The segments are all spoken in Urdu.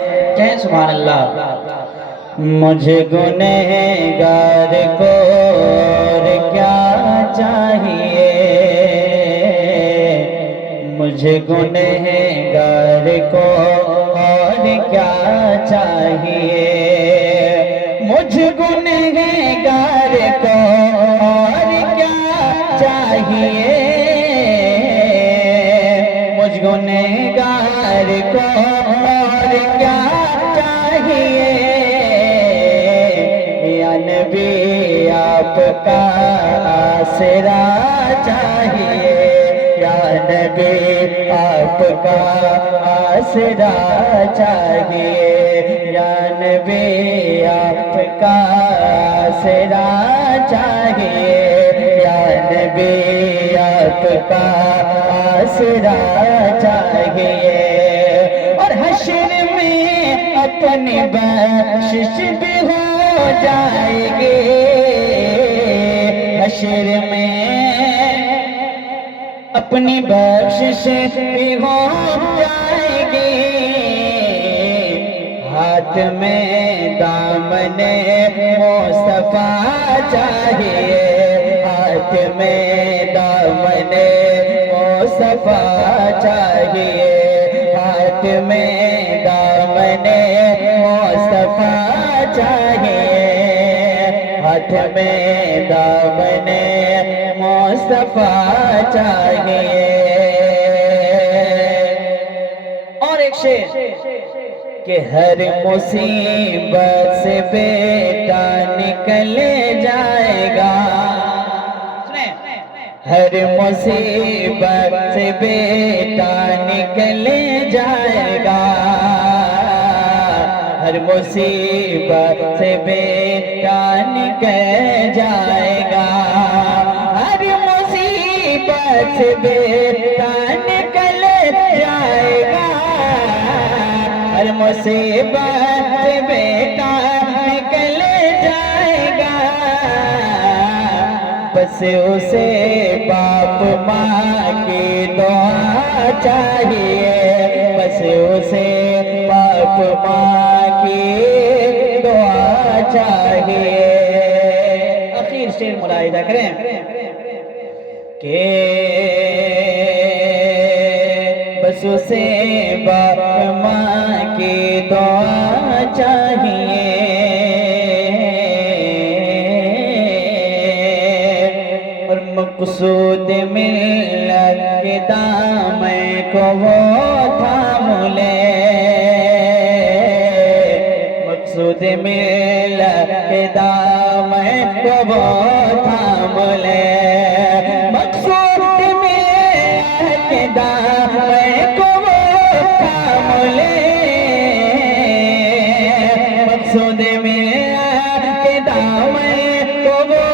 کہیں سبحان اللہ۔ مجھے گنہگار کو اور کیا چاہیے، مجھے گنہگار کو اور کیا چاہیے، مجھ گنہگار کو اور کیا چاہیے، مجھ گنہگار کو اور کیا چاہیے، یا نبی آپ کا آسرا چاہیے، یا نبی آپ کا آسرا چاہیے، یا نبی آپ کا آسرا چاہیے، یا نبی آپ کا آسرا چاہیے، اور حشر میں اپنی بخشش بھی ہو جائے گی، حشر میں اپنی بخشش بھی ہو جائے گی، ہاتھ میں دامن مصطفیٰ چاہیے، ہاتھ میں دامن مصطفیٰ چاہیے، ہاتھ میں دامن مصطفیٰ چاہیے، ہاتھ میں دامن مصطفیٰ چاہیے۔ اور ایک شعر کہ ہر مصیبت سے بیٹا نکل جائے گا، ہر مصیبت سے بیٹا نکل جائے گا، ہر مصیبت سے بیٹا نکل جائے گا، ہر مصیبت سے بیٹا نکل جائے گا، ہر مصیبت سے بیٹا نکل جائے گا، بس اسے باپ ماں کی دعا چاہیے، بس اسے باپ ماں کی دعا چاہیے۔ اخیر شعر ملاحظہ کریں کہ بس اسے باپ ماں کی دعا چاہیے، اور مقصود ملت کے دامن کو وہ تھام لے، مقصود ملت کے دامن کو وہ تھام لے، مقصود ملت کے دامن کو وہ تھام لے، مقصود ملت کے دامن کو وہ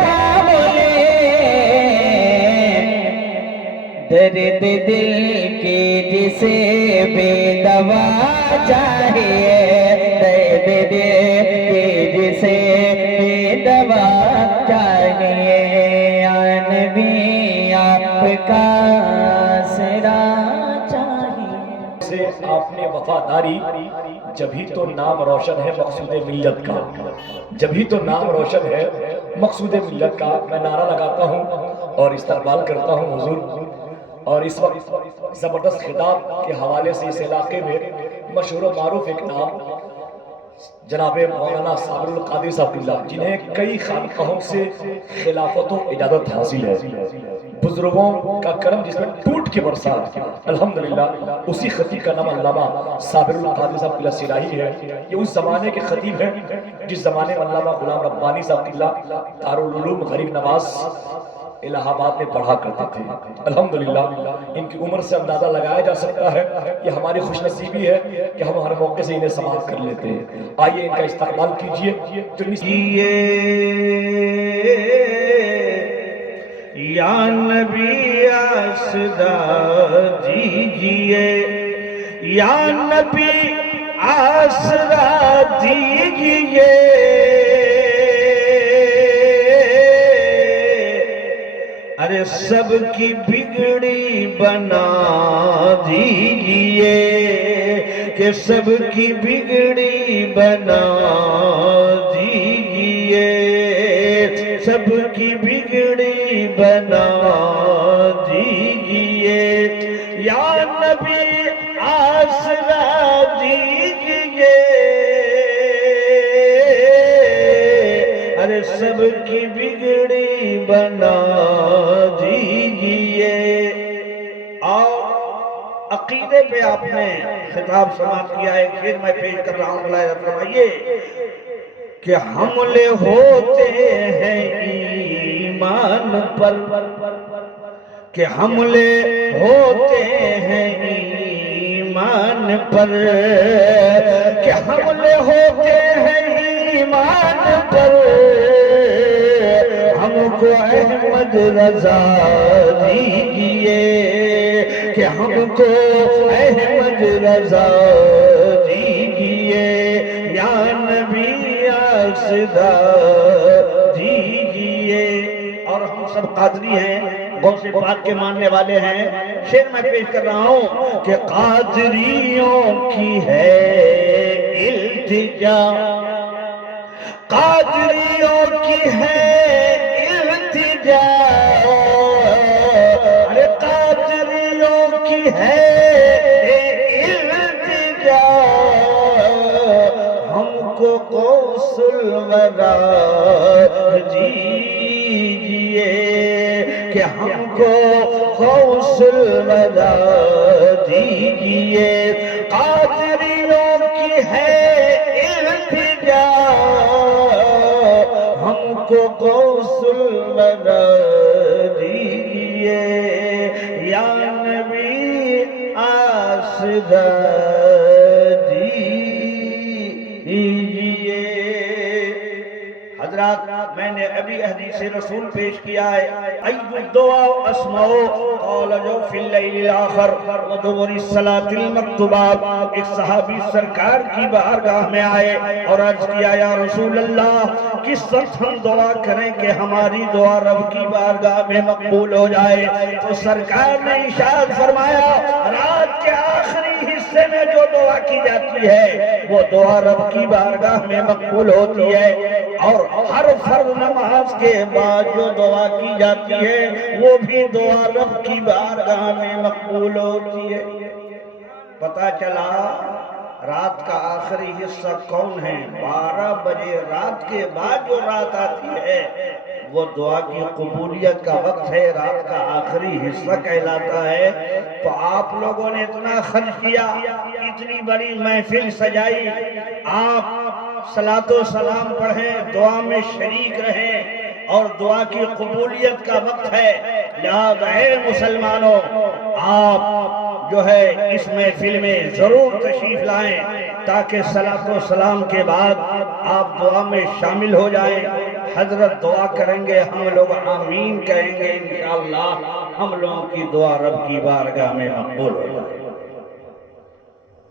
تھام لے، درد دل کی جسے بے دوا چاہیے، درد دل کی جسے بے دوا چاہیے، یا نبی آپ کا آسرا چاہیے۔ سے آپ نے وفاداری، جبھی تو نام روشن ہے مقصود ملت کا، جبھی تو نام روشن ہے مقصود ملت کا۔ میں نعرہ لگاتا ہوں اور استقبال کرتا ہوں حضور، اور اس وقت زبردست خطاب کے حوالے سے اس علاقے میں مشہور و معروف ایک نام جناب مولانا صابر القادری صاحب اللہ، جنہیں کئی خانقاہوں سے خلافت و اجازت حاصل ہے، بزرگوں کا کرم جس میں ٹوٹ کے برسا، الحمدللہ اسی خطیب کا نام علامہ صابر القادری صاحب اللہ سراہی ہے۔ یہ اس زمانے کے خطیب ہیں جس زمانے میں علامہ غلام ربانی صاحب اللہ دارالعلوم غریب نواز الہ آباد میں پڑھا کرتے تھے، الحمدللہ ان کی عمر سے اندازہ لگایا جا سکتا ہے۔ یہ ہماری خوش نصیبی ہے کہ ہم ہر موقع سے انہیں سماعت کر لیتے ہیں۔ آئیے ان کا استقبال کیجئے۔ یا نبی آسرا دیجئے، یا نبی آسرا دیجئے، ارے سب کی بگڑی بنا دیجئے، کہ سب کی بگڑی بنا دیجئے، سب کی بگڑی بنا دیجئے، یا نبی آسرا دیجئے، ارے سب کی بگڑی بنا دیجئے۔ اور عقیدے پہ آپ نے خطاب سماعت کیا ہے، پھر میں پیش کر رہا ہوں، ملاحظہ فرمائیے کہ حملے ہوتے ہیں ایمان پر، کہ حملے ہوتے ہیں ایمان پر، کہ حملے ہوتے ہیں ایمان پر، ہم کو احمد رضا دیجئے، کہ ہم کو احمد رضا دیجئے، یا نبی آسدہ دیجئے۔ اور ہم سب قادری ہیں، غوث پاک کے ماننے والے ہیں، شعر میں پیش کر رہا ہوں کہ قادریوں کی ہے التجا، قادریوں کی ہے التجا، ارے قادریوں کی ہے التجا، ہم کو غوث الورا دیجئے، کہ ہم کو غوث الورا دیجئے، قادریوں کی ہے التجا، ہم کو غوث الورا دیجئے، یا نبی آسدہ دیجئے۔ حضرات میں نے ابھی حدیث رسول پیش کیا ہے، ایُّ الدعاء اسمعو قال جو فی اللیل الاخر ودبر الصلاۃ المکتوبہ۔ ایک صحابی سرکار کی بارگاہ میں آئے اور عرض کیا، یا رسول اللہ کس وقت ہم دعا کریں کہ ہماری دعا رب کی بارگاہ میں مقبول ہو جائے؟ تو سرکار نے ارشاد فرمایا، رات کے آخری حصے میں جو دعا کی جاتی ہے وہ دعا رب کی بارگاہ میں مقبول ہوتی ہے، اور ہر فرض نماز کے بعد جو دعا کی جاتی ہے وہ بھی دعا رب کی بارگاہ میں مقبول ہوتی ہے۔ پتہ چلا رات کا آخری حصہ کون ہے؟ 12 بجے رات کے بعد جو رات آتی ہے وہ دعا کی قبولیت کا وقت ہے، رات کا آخری حصہ کہلاتا ہے۔ تو آپ لوگوں نے اتنا خرچ کیا، اتنی بڑی محفل سجائی، آپ صلاۃ و سلام پڑھیں، دعا میں شریک رہیں، اور دعا کی قبولیت کا وقت ہے، لہذا اے مسلمانوں آپ جو ہے اس محفل میں ضرور تشریف لائیں تاکہ صلاۃ و سلام کے بعد آپ دعا میں شامل ہو جائیں۔ حضرت دعا کریں گے، ہم لوگ آمین کہیں گے، انشاءاللہ ہم لوگوں کی دعا رب کی بارگاہ میں مقبول ہو جائے۔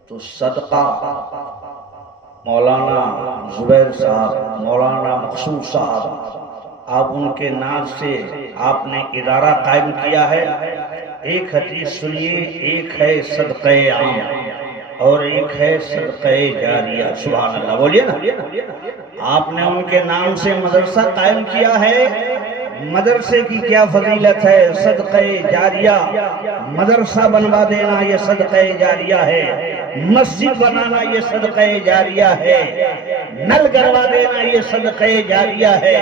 تو صدقہ مولانا زبیر صاحب، مولانا مقصود صاحب، آپ ان کے نام سے آپ نے ادارہ قائم کیا ہے۔ ایک حدیث سنیے، ایک ہے صدقہ عام اور ایک ہے صدقہ جاریہ۔ سبحان اللہ بولیے نا۔ آپ نے ان کے نام سے مدرسہ قائم کیا ہے، مدرسے کی کیا فضیلت ہے؟ صدقہ جاریہ، مدرسہ بنوا دینا یہ صدقہ جاریہ ہے، مسجد بنانا یہ صدقہ جاریہ ہے، نل گروا دینا یہ صدقہ جاریہ ہے،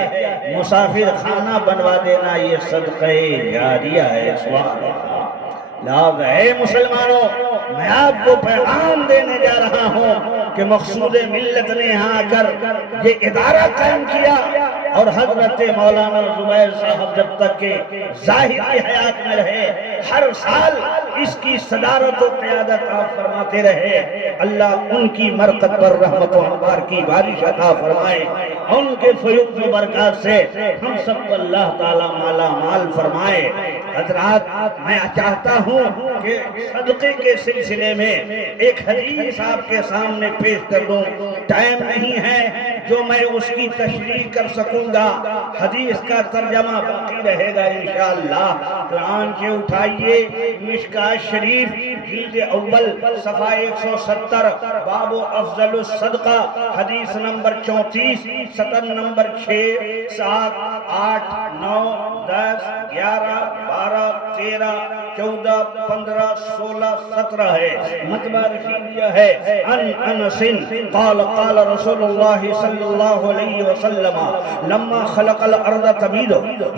مسافر خانہ بنوا دینا یہ صدقہ جاریہ ہے۔ سبحان اللہ۔ لہذا اے مسلمانوں، میں آپ کو پیغام دینے جا رہا ہوں کہ مقصود ملت نے یہاں آ کر یہ ادارہ قائم کیا، اور حضرت مولانا زبیر صاحب جب تک کہ ظاہری حیات میں رہے ہر سال اس کی صدارت و قیادت آپ فرماتے رہے۔ اللہ ان کی مرقد پر رحمت و انوار کی بارش عطا فرمائے، ان کے فیوض و برکات سے ہم سب کو اللہ تعالی مالا مال فرمائے۔ حضرات میں چاہتا ہوں کہ صدقے کے سلسلے میں ایک حدیث آپ کے سامنے پیش کر دوں، ٹائم نہیں ہے، جو میں اس کی تشریح کر سکوں گا. حدیث کا ترجمہ باقی رہے گا انشاءاللہ. قرآن کے اٹھائیے مشکات شریف جلد اول صفحہ 170 باب افضل الصدقہ حدیث نمبر 34 سطر نمبر 6 7 8 9 10 11 12 13 14 15 16 17 ہے. متبع رشیدیہ ہے. ان انس قال قال رسول اللہ صلی اللہ علیہ وسلم لما خلق الارض تمید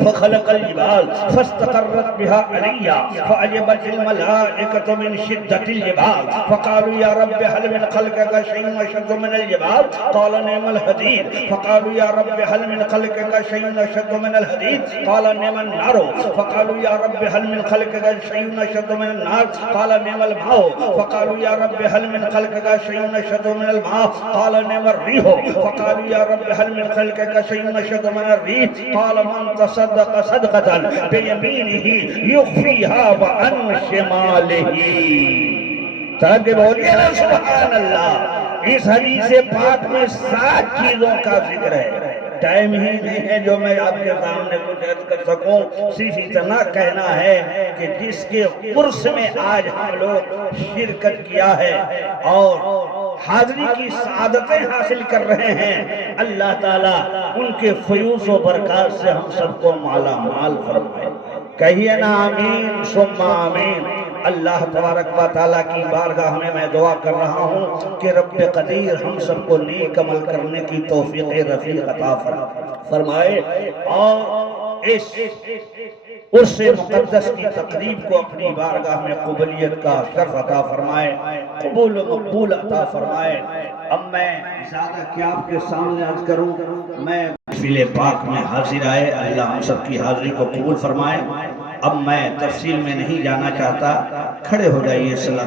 فخلق الجبال فاستقرت بها علیا فعجبت الملائکة من شدت الجبال فقالوا یا رب هل من خلقك شيء اشد من الجبال قال نعم الحديد فقالوا يا رب هل من خلقك شيء اشد من الحديد قال نعم النار فقالوا يا رب هل من خلقك شيء اشد من النار قال نعم الماء فقالوا يا رب هل من خلقك شيء اشد من الماء قال نعم الريح فقالوا يا رب هل من خلقك شيء اشد من الريح قال من تصدق صدقة بيمينه يخفيها وعن شماله. تاکہ بولیے نا سبحان اللہ. اس حدیث پاک میں 7 چیزوں کا ذکر ہے. ٹائم ہی نہیں ہے جو میں آپ کے سامنے کچھ عرض کر سکوں. صرف اتنا کہنا ہے کہ جس کے عرس میں آج ہم لوگ شرکت کیا ہے اور حاضری کی سعادتیں حاصل کر رہے ہیں, اللہ تعالیٰ ان کے فیوض و برکات سے ہم سب کو مالا مال فرمائے. کہیے نا آمین ثم آمین. اللہ تبارک و تعالیٰ کی بارگاہ میں میں دعا کر رہا ہوں کہ رب قدیر ہم سب کو نیک عمل کرنے کی توفیق رفیق عطا فرمائے اور اس مقدس کی تقریب کو اپنی بارگاہ میں قبولیت کا شرف عطا فرمائے, قبول و مقبول عطا فرمائے. اب میں زیادہ کیا آپ کے سامنے عرض کروں, میں محفل پاک میں حاضر آئے. اللہ ہم سب کی حاضری کو قبول فرمائے. اب میں تفصیل میں نہیں جانا چاہتا, کھڑے ہو جائیے. صلی